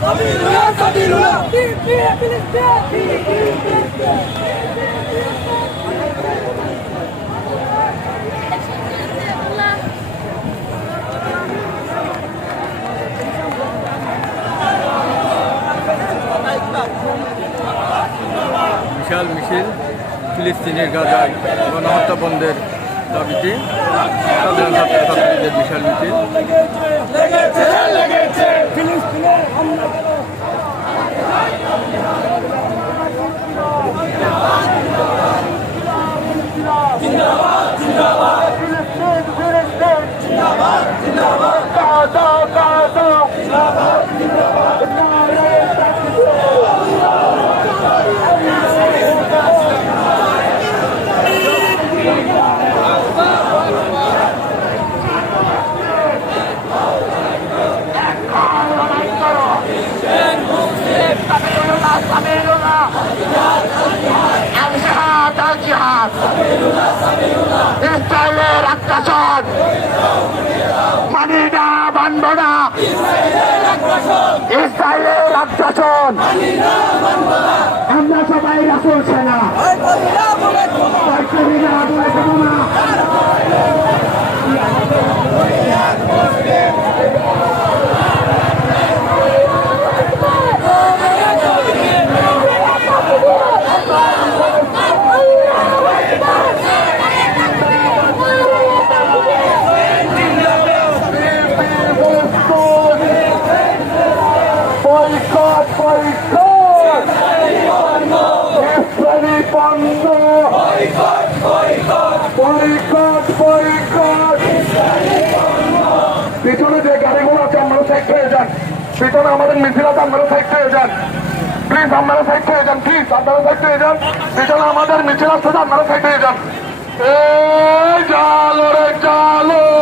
বিশাল মিছিল ফিলিস্তিনের গাজায় গণহত্যা বন্ধের দাবিতে সাধারণ ছাত্রছাত্রীদের বিশাল মিছিল। ইসরায়েলের আগ্রাসন মানি না, মানব না। ইসরায়েলের আগ্রাসন আমরা সবাই রাসূল সেনা পিছনে যে গাড়িগুলো আছে আপনারা সাইড হয়ে যান। পিছনে আমাদের মিছিল আছে, আপনারা সাইড হয়ে যান প্লিজ। আপনারা সাইড হয়ে যান প্লিজ, আপনারা সাইড হয়ে যান। পিছনে আমাদের মিছিল আসছে, আপনারা সাইড হয়ে যান। জালো রে জালো।